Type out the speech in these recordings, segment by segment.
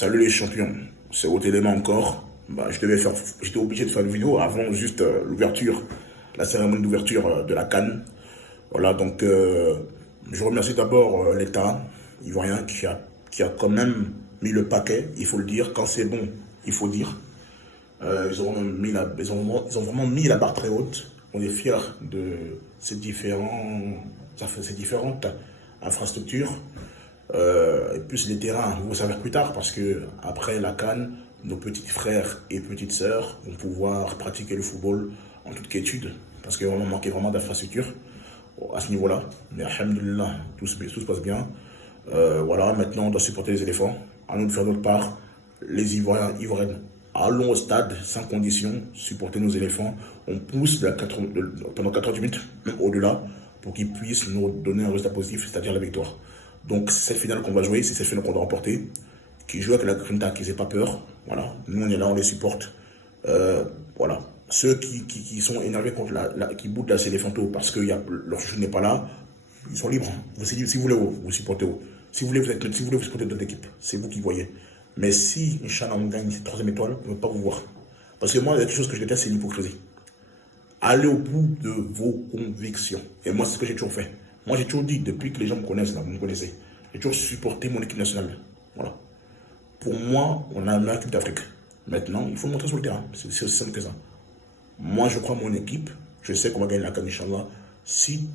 Salut les champions, c'est au téléma encore. J'étais obligé de faire une vidéo avant juste l'ouverture, la cérémonie d'ouverture de la CAN. Voilà, donc je remercie d'abord l'État ivoirien qui a quand même mis le paquet, il faut le dire. Quand c'est bon, il faut dire. Ils ont vraiment mis la barre très haute. On est fiers de ces différentes infrastructures. Et plus les terrains, vous savez plus tard, parce que après la CAN, nos petits frères et petites sœurs vont pouvoir pratiquer le football en toute quiétude, parce qu'on manquait vraiment d'infrastructures à ce niveau-là. Mais alhamdoulilah, tout se passe bien. Voilà, maintenant on doit supporter les éléphants. À nous de faire notre part, les Ivoiriens, Ivoiriennes. Allons au stade sans condition, supporter nos éléphants. On pousse pendant 90 minutes, même au-delà, pour qu'ils puissent nous donner un résultat positif, c'est-à-dire la victoire. Donc c'est cette finale qu'on va jouer, c'est cette finale qu'on doit remporter. Qui joue avec la Grinta, qui n'aient pas peur. Voilà, nous on est là, on les supporte. Voilà. Ceux qui sont énervés contre qui boudent la Céléphanto parce que leur chouchou n'est pas là, ils sont libres. Si vous voulez, vous supportez. Si vous voulez, vous supportez d'autres équipes. C'est vous qui voyez. Mais si, Inch'Allah, on gagne cette troisième étoile, on ne veut pas vous voir. Parce que moi, il y a quelque chose que je déteste, c'est l'hypocrisie. Allez au bout de vos convictions. Et moi, c'est ce que j'ai toujours fait. Moi, j'ai toujours dit, depuis que les gens me connaissent, là, vous me connaissez, j'ai toujours supporté mon équipe nationale. Voilà. Pour moi, on a une équipe d'Afrique. Maintenant, il faut le montrer sur le terrain. C'est aussi simple que ça. Moi, je crois à mon équipe. Je sais qu'on va gagner la CAN, Inch'Allah, si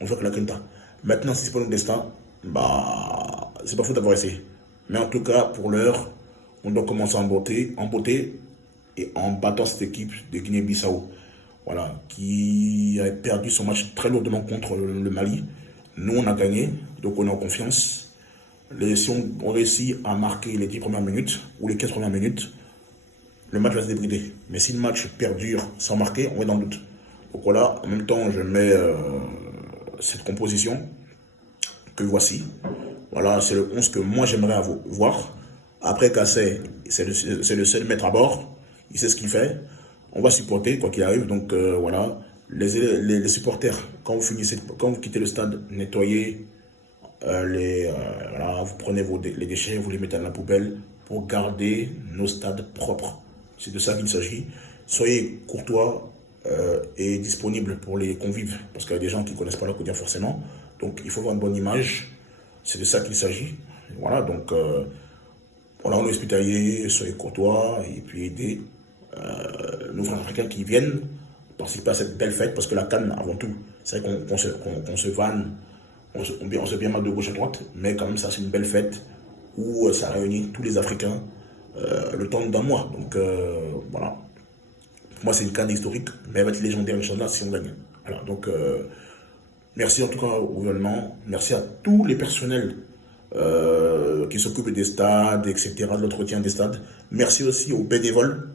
on joue avec la Kenta. Maintenant, si ce n'est pas notre destin, bah, c'est pas faute d'avoir essayé. Mais en tout cas, pour l'heure, on doit commencer en beauté et en battant cette équipe de Guinée-Bissau. Voilà, qui a perdu son match très lourdement contre le Mali. Nous, on a gagné, donc on est en confiance. Si on réussit à marquer les 10 premières minutes ou les 15 premières minutes, le match va se débrider. Mais si le match perdure sans marquer, on est dans le doute. Donc voilà, en même temps, je mets cette composition que voici. Voilà, c'est le 11 que moi j'aimerais voir. Après Kassé, c'est le seul maître à bord. Il sait ce qu'il fait. On va supporter quoi qu'il arrive. Donc voilà, les supporters, quand vous quittez le stade, nettoyez voilà, vous prenez les déchets, vous les mettez dans la poubelle pour garder nos stades propres. C'est de ça qu'il s'agit. Soyez courtois et disponibles pour les convives, parce qu'il y a des gens qui ne connaissent pas la quotidien forcément. Donc il faut avoir une bonne image. C'est de ça qu'il s'agit. Voilà, donc voilà, on est hospitalier, soyez courtois et puis aidez nos frères africains qui viennent participer à cette belle fête, parce que la CAN avant tout, c'est vrai qu'on se vanne. On se vient mal de gauche à droite, mais quand même, ça, c'est une belle fête où ça réunit tous les Africains le temps d'un mois. Donc, voilà. Pour moi, c'est une CAN historique, mais elle va être légendaire, Inch'Allah, si on gagne. Voilà. Donc, merci en tout cas au gouvernement. Merci à tous les personnels qui s'occupent des stades, etc., de l'entretien des stades. Merci aussi aux bénévoles,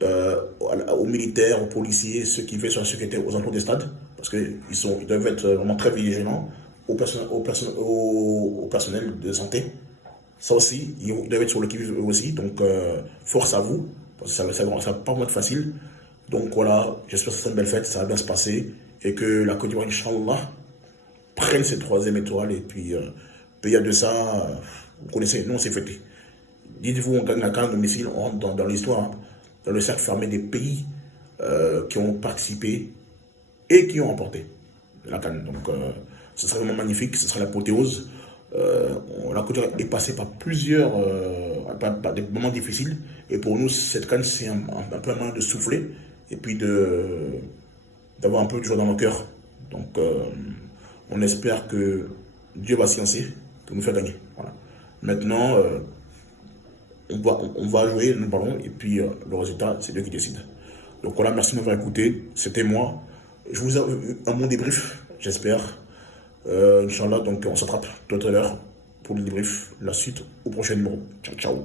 aux militaires, aux policiers, ceux qui veillent sur la sécurité aux alentours des stades, parce qu'ils doivent être vraiment très vigilants, au personnel de santé. Ça aussi, ils doivent être sur le qui-vive eux aussi, donc force à vous, parce que ça va pas être facile. Donc voilà, j'espère que ce sera une belle fête, ça va bien se passer, et que la Côte d'Ivoire, Inch'Allah, prenne cette troisième étoile, et puis il y a de ça, vous connaissez, nous on s'est fêté. Dites-vous, on gagne la CAN à domicile, on rentre dans l'histoire, hein, dans le cercle fermé des pays qui ont participé et qui ont remporté la CAN. Donc, ce serait vraiment magnifique, ce serait l'apothéose. La Côte d'Ivoire est passée par plusieurs par des moments difficiles. Et pour nous, cette CAN, c'est un peu un moyen de souffler et puis d'avoir un peu de joie dans nos cœurs. Donc, on espère que Dieu va sciencer, pour nous faire gagner. Voilà. Maintenant, on va jouer, nous parlons, et puis le résultat, c'est Dieu qui décide. Donc voilà, merci de m'avoir écouté. C'était moi. Je vous ai un bon débrief, j'espère. Inch'Allah, donc on s'attrape tout à l'heure pour le débrief, la suite au prochain numéro. Ciao, ciao.